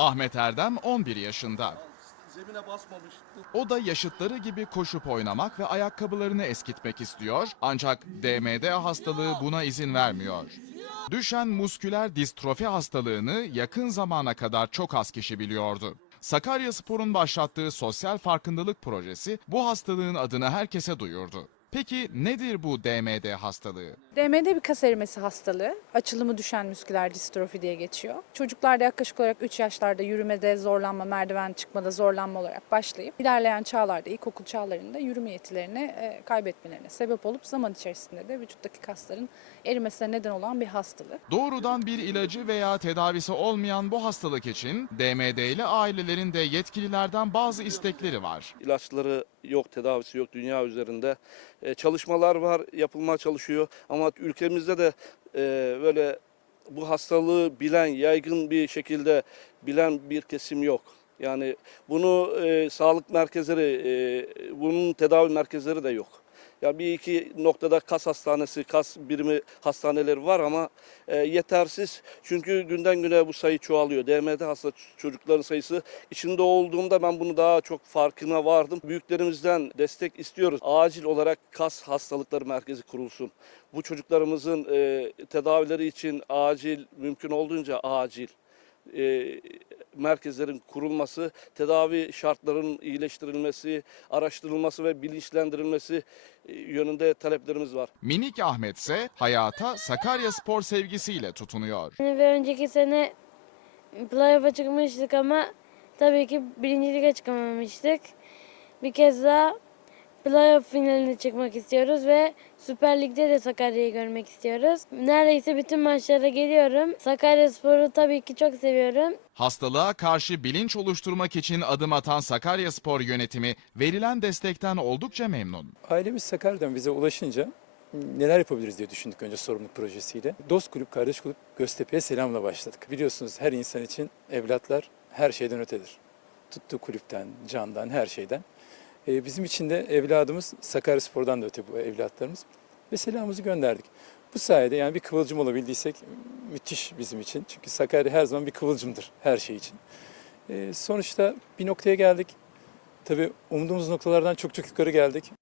Ahmet Erdem 11 yaşında. O da yaşıtları gibi koşup oynamak ve ayakkabılarını eskitmek istiyor ancak DMD hastalığı buna izin vermiyor. Düşen musküler distrofi hastalığını yakın zamana kadar çok az kişi biliyordu. Sakaryaspor'un başlattığı sosyal farkındalık projesi bu hastalığın adını herkese duyurdu. Peki nedir bu DMD hastalığı? DMD bir kas erimesi hastalığı. Açılımı düşen musküler distrofi diye geçiyor. Çocuklarda yaklaşık olarak 3 yaşlarda yürümede zorlanma, merdiven çıkmada zorlanma olarak başlayıp ilerleyen çağlarda, ilkokul çağlarında yürüme yetilerini e, kaybetmelerine sebep olup zaman içerisinde de vücuttaki kasların erimesine neden olan bir hastalık. Doğrudan bir ilacı veya tedavisi olmayan bu hastalık için DMD'li ailelerin de yetkililerden bazı istekleri var. İlaçları yok, tedavisi yok dünya üzerinde. E, çalışmalar var, yapılmaya çalışıyor. Ama ülkemizde de e, böyle bu hastalığı bilen, yaygın bir şekilde bilen bir kesim yok. Yani bunu e, sağlık merkezleri, e, bunun tedavi merkezleri de yok. Ya bir iki noktada kas hastanesi, kas birimi hastaneleri var ama e, yetersiz. Çünkü günden güne bu sayı çoğalıyor. DMD hasta çocukların sayısı içinde olduğumda ben bunu daha çok farkına vardım. Büyüklerimizden destek istiyoruz. Acil olarak kas hastalıkları merkezi kurulsun. Bu çocuklarımızın e, tedavileri için acil, mümkün olduğunca acil e, merkezlerin kurulması, tedavi şartlarının iyileştirilmesi, araştırılması ve bilinçlendirilmesi e, yönünde taleplerimiz var. Minik Ahmet ise hayata Sakarya spor sevgisiyle tutunuyor. Ve önceki sene playoff'a çıkmıştık ama tabii ki birinci lige çıkamamıştık. Bir kez daha playoff finaline çıkmak istiyoruz ve Süper Lig'de de Sakarya'yı görmek istiyoruz. Neredeyse bütün maçlara geliyorum. Sakarya Spor'u tabii ki çok seviyorum. Hastalığa karşı bilinç oluşturmak için adım atan Sakarya Spor yönetimi verilen destekten oldukça memnun. Ailemiz Sakarya'dan bize ulaşınca neler yapabiliriz diye düşündük önce sorumluluk projesiyle. Dost kulüp, kardeş kulüp Göztepe'ye selamla başladık. Biliyorsunuz her insan için evlatlar her şeyden ötedir. Tuttuğu kulüpten, candan, her şeyden. Ee, bizim için de evladımız Sakaryaspor'dan da öte bu evlatlarımız. Ve selamımızı gönderdik. Bu sayede yani bir kıvılcım olabildiysek müthiş bizim için. Çünkü Sakarya her zaman bir kıvılcımdır her şey için. Ee, sonuçta bir noktaya geldik. Tabii umduğumuz noktalardan çok çok yukarı geldik.